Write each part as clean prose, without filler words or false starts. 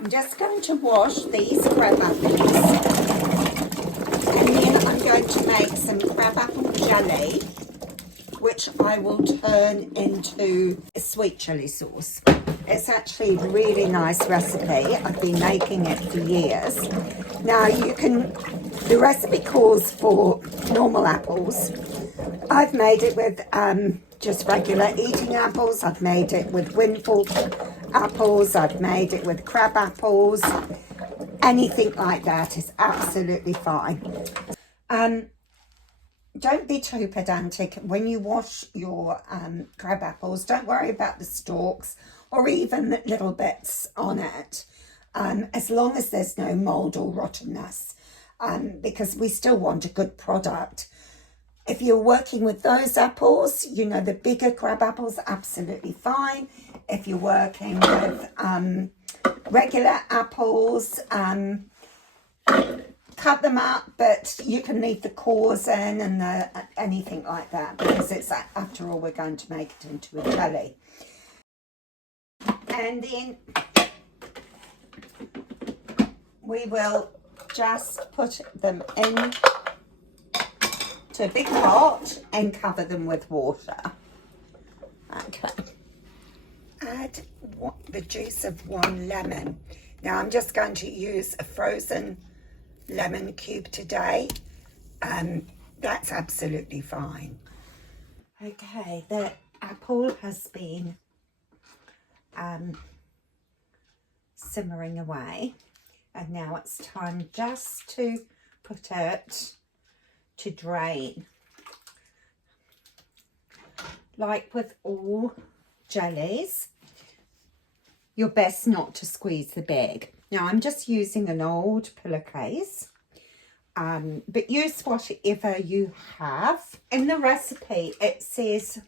I'm just going to wash these crab apples, and then I'm going to make some crab apple jelly, which I will turn into a sweet chili sauce. It's actually a really nice recipe. I've been making it for years. Now the recipe calls for normal apples. I've made it with just regular eating apples. I've made it with windfall apples. I've made it with crab apples. Anything like that is absolutely fine. Don't be too pedantic. When you wash your crab apples, don't worry about the stalks or even the little bits on it, as long as there's no mold or rottenness, because we still want a good product. If you're working with those apples, you know, the bigger crab apples, absolutely fine. If you're working with regular apples, cut them up, but you can leave the cores in and anything like that, because it's, after all, we're going to make it into a jelly. And then we will just put them in to a big pot and cover them with water. Okay. Add the juice of 1 lemon. Now I'm just going to use a frozen lemon cube today. That's absolutely fine. Okay, the apple has been simmering away, and now it's time just to put it to drain. Like with all jellies, you're best not to squeeze the bag. Now I'm just using an old pillowcase, but use whatever you have. In the recipe it says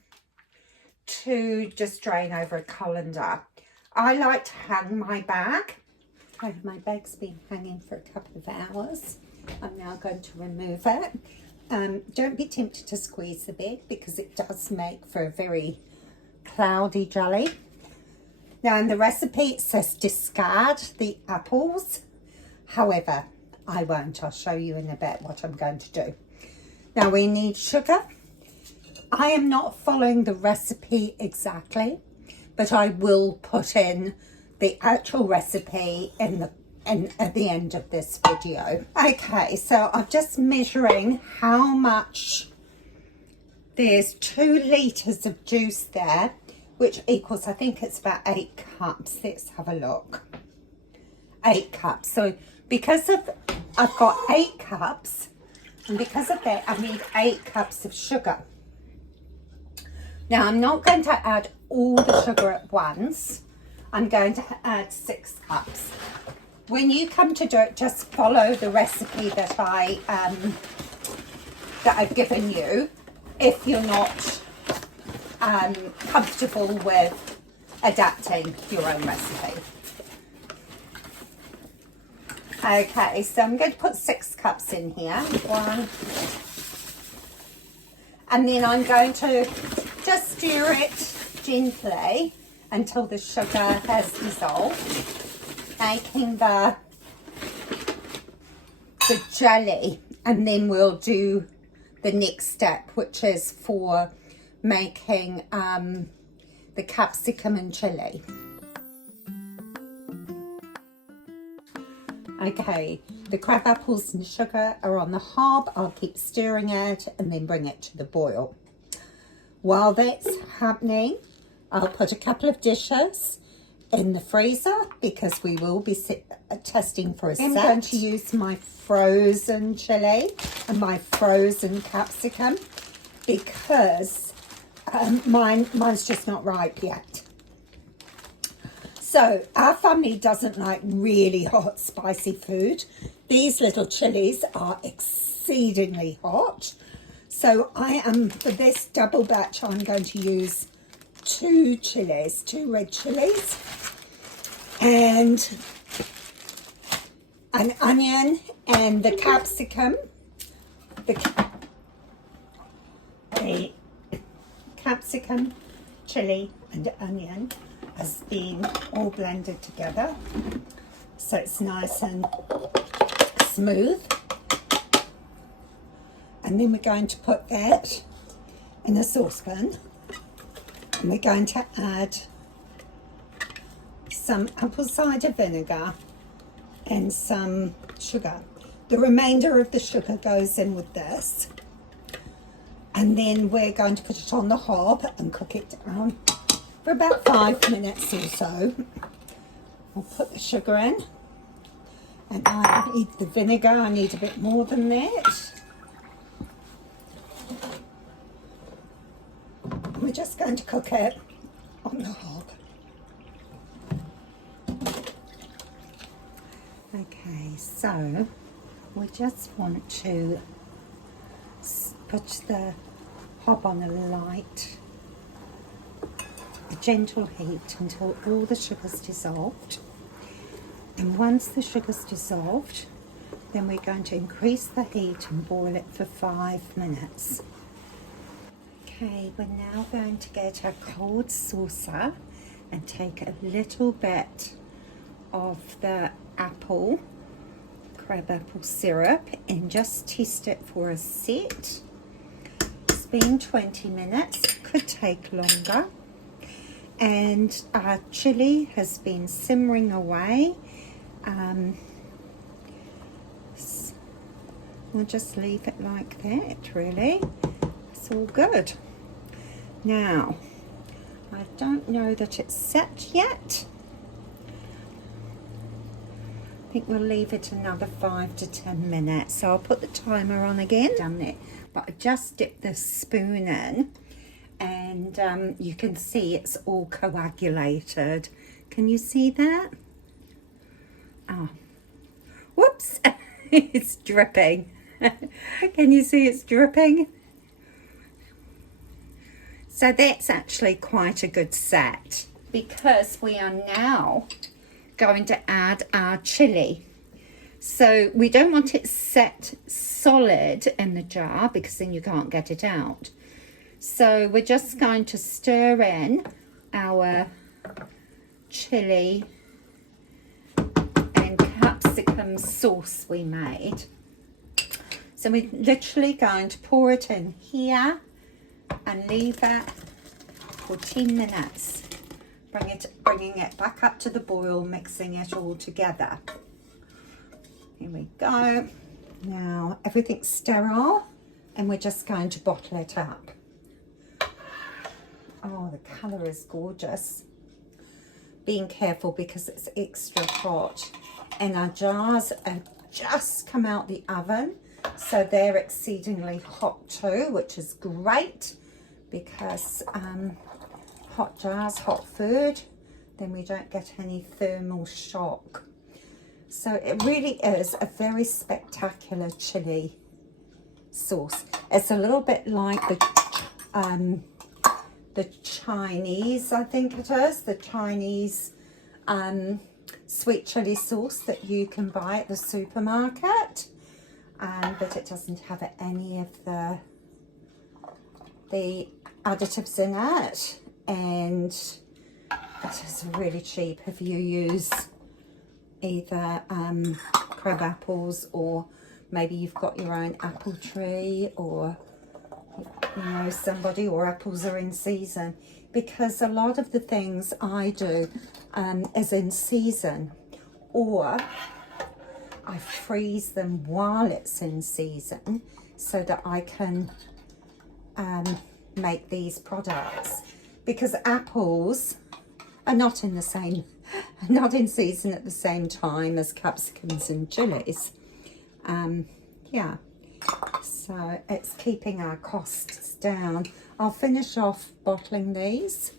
to just drain over a colander. I like to hang my bag. Okay, my bag's been hanging for a couple of hours. I'm now going to remove it. Don't be tempted to squeeze the bag, because it does make for a very cloudy jelly. Now in the recipe it says discard the apples. However, I won't. I'll show you in a bit what I'm going to do. Now we need sugar. I am not following the recipe exactly, but I will put in the actual recipe at the end of this video. Okay, so I'm just measuring how much. There's 2 litres of juice there, which equals, I think it's about 8 cups. Let's have a look. 8 cups. So because of, I've got 8 cups, and because of that, I need 8 cups of sugar. Now, I'm not going to add all the sugar at once. I'm going to add 6 cups. When you come to do it, just follow the recipe that I've given you, if you're not comfortable with adapting your own recipe. Okay, so I'm going to put 6 cups in here. 1. And then I'm going to just stir it gently until the sugar has dissolved, making the jelly. And then we'll do the next step, which is for making the capsicum and chili. Okay, the crab apples and sugar are on the hob. I'll keep stirring it and then bring it to the boil. While that's happening, I'll put a couple of dishes in the freezer, because we will be testing for a set. I'm going to use my frozen chili and my frozen capsicum, because mine's just not ripe yet. So our family doesn't like really hot, spicy food. These little chilies are exceedingly hot. So for this double batch, I'm going to use 2 chilies, 2 red chilies, and an onion, and the capsicum. The capsicum, chili, and onion has been all blended together. so it's nice and smooth. And then we're going to put that in a saucepan, and we're going to add some apple cider vinegar and some sugar. The remainder of the sugar goes in with this, and then we're going to put it on the hob and cook it down for about 5 minutes or so. I'll put the sugar in, and I need the vinegar. I need a bit more than that. We're just going to cook it on the hob. Okay, so we just want to put the hob on a gentle heat until all the sugar's dissolved. And once the sugar's dissolved, then we're going to increase the heat and boil it for 5 minutes. Okay, we're now going to get a cold saucer and take a little bit of the crabapple syrup and just test it for a set. It's been 20 minutes, it could take longer. And our chili has been simmering away. We'll just leave it like that, really. It's all good. Now, I don't know that it's set yet. I think we'll leave it another 5 to 10 minutes. So I'll put the timer on again. Done it. But I just dipped the spoon in, and you can see it's all coagulated. Can you see that? Oh, whoops, it's dripping. Can you see it's dripping? So that's actually quite a good set, because we are now going to add our chili. So we don't want it set solid in the jar, because then you can't get it out. So we're just going to stir in our chili and capsicum sauce we made. So we're literally going to pour it in here and leave it for 10 minutes. Bringing it back up to the boil, mixing it all together. Here we go. Now everything's sterile, and we're just going to bottle it up. Oh, the colour is gorgeous. Being careful because it's extra hot, and our jars have just come out the oven, so they're exceedingly hot too, which is great, because hot jars, hot food, then we don't get any thermal shock. So it really is a very spectacular chili sauce. It's a little bit like the Chinese, I think it is, the Chinese sweet chili sauce that you can buy at the supermarket, but it doesn't have any of the additives in it, and it is really cheap if you use either crab apples, or maybe you've got your own apple tree, or you know somebody, or apples are in season, because a lot of the things I do is in season, or I freeze them while it's in season so that I can make these products, because apples are not in season at the same time as capsicums and chilies. Yeah, so it's keeping our costs down. I'll finish off bottling these.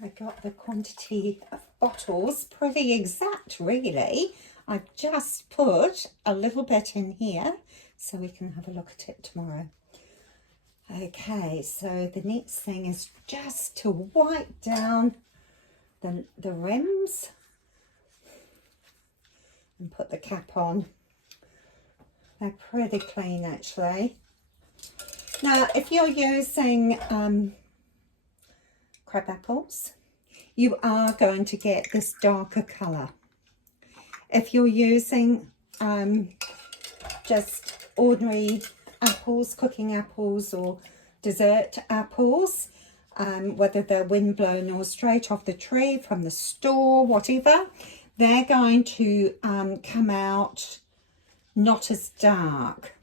I got the quantity of bottles pretty exact, really. I've just put a little bit in here so we can have a look at it tomorrow. Okay, so the next thing is just to wipe down the rims and put the cap on. They're pretty clean, actually. Now, if you're using crab apples, you are going to get this darker colour. If you're using just ordinary apples, cooking apples or dessert apples, whether they're windblown or straight off the tree from the store, whatever, they're going to come out not as dark.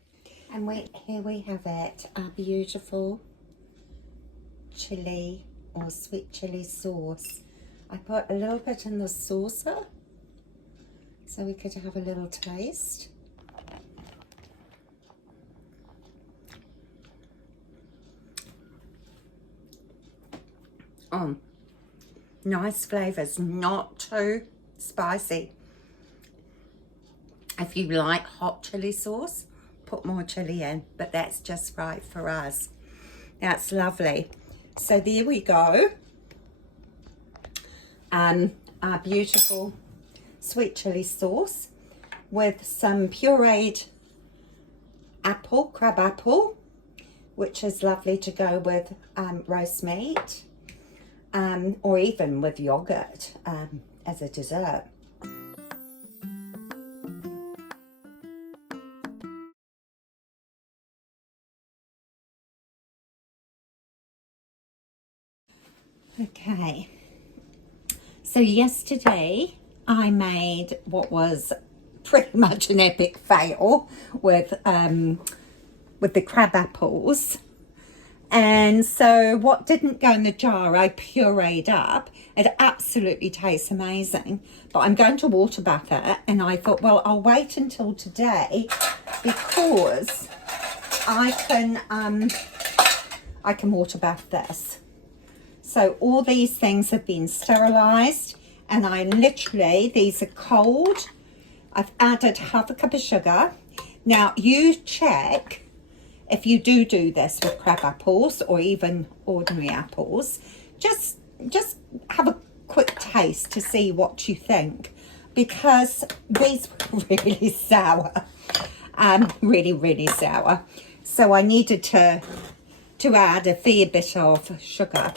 And here we have it, our beautiful chili or sweet chili sauce. I put a little bit in the saucer so we could have a little taste. Nice flavours, not too spicy. If you like hot chili sauce, put more chili in, but that's just right for us. That's lovely. So there we go. Our beautiful sweet chili sauce with some pureed apple, crab apple, which is lovely to go with roast meat, or even with yogurt as a dessert. Okay, so yesterday I made what was pretty much an epic fail with the crab apples. And so what didn't go in the jar, I pureed up. It absolutely tastes amazing, but I'm going to water bath it. And I thought, well, I'll wait until today because I can water bath this. So all these things have been sterilised, and I literally, these are cold. I've added half a cup of sugar. Now you check if you do this with crab apples or even ordinary apples. Just have a quick taste to see what you think, because these were really sour, really sour. So I needed to add a fair bit of sugar.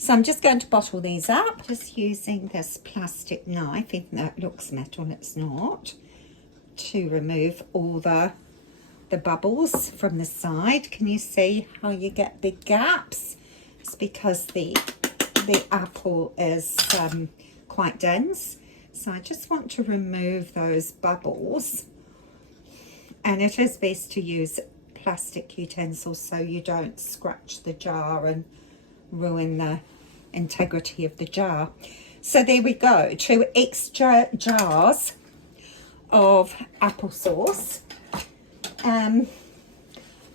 So I'm just going to bottle these up, just using this plastic knife, even though it looks metal, it's not, to remove all the bubbles from the side. Can you see how you get big gaps? It's because the apple is quite dense. So I just want to remove those bubbles. And it is best to use plastic utensils so you don't scratch the jar and ruin the integrity of the jar. So there we go, 2 extra jars of applesauce.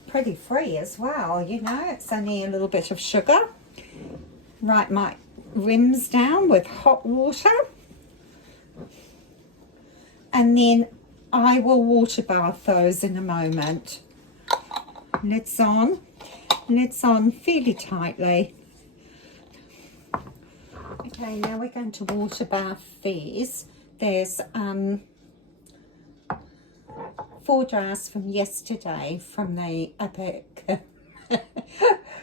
Pretty free as well, you know, it's only a little bit of sugar. Write my rims down with hot water, and then I will water bath those in a moment. Lids on fairly tightly. Okay, now we're going to water bath these. There's 4 jars from yesterday from the epic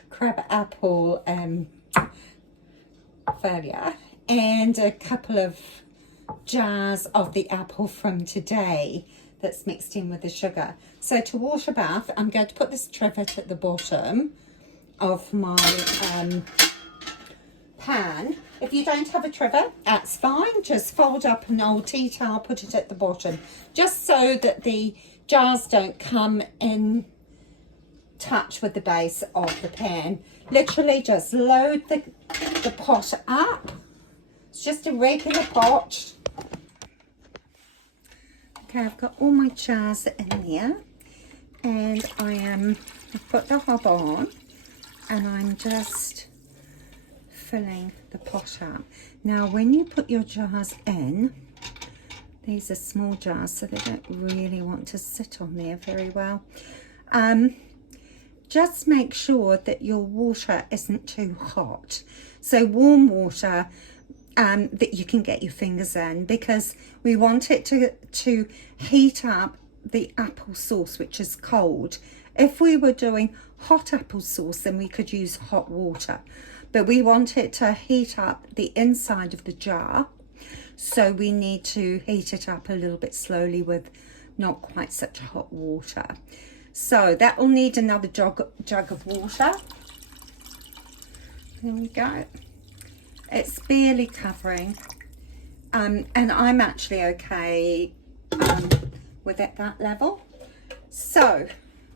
crab apple failure, and a couple of jars of the apple from today that's mixed in with the sugar. So to water bath, I'm going to put this trivet at the bottom of my pan. If you don't have a trivet, that's fine. Just fold up an old tea towel, put it at the bottom, just so that the jars don't come in touch with the base of the pan. Literally just load the pot up. It's just a regular pot. Okay, I've got all my jars in there, and I've put the hob on, and I'm just filling the pot up. Now when you put your jars in, these are small jars, so they don't really want to sit on there very well. Just make sure that your water isn't too hot. So warm water that you can get your fingers in, because we want it to heat up the apple sauce, which is cold. If we were doing hot apple sauce, then we could use hot water, but we want it to heat up the inside of the jar So we need to heat it up a little bit slowly with not quite such hot water. So that will need another jug of water. There we go. It's barely covering. And I'm actually okay with it that level. So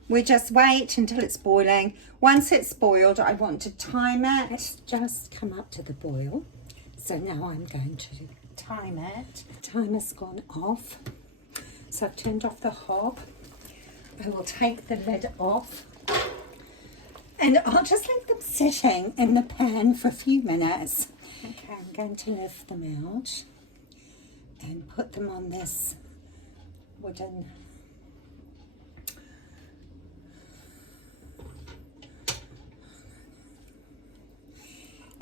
we just wait until it's boiling. Once it's boiled, I want to time it. It's just come up to the boil. So now I'm going to time it. Timer's gone off. So I've turned off the hob. I will take the lid off. And I'll just leave them sitting in the pan for a few minutes. Okay, I'm going to lift them out and put them on this wooden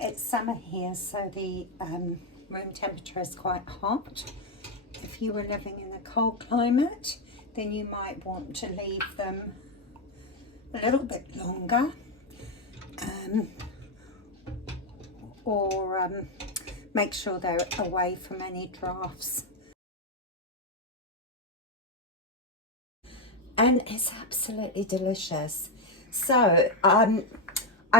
It's summer here, so the room temperature is quite hot. If you were living in a cold climate, then you might want to leave them a little bit longer, or make sure they're away from any drafts. And it's absolutely delicious. So I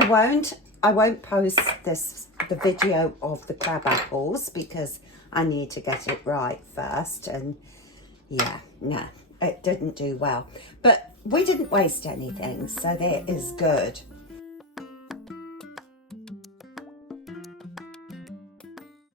won't post the video of the crab apples because I need to get it right first, and yeah, no, it didn't do well, but we didn't waste anything, so that is good.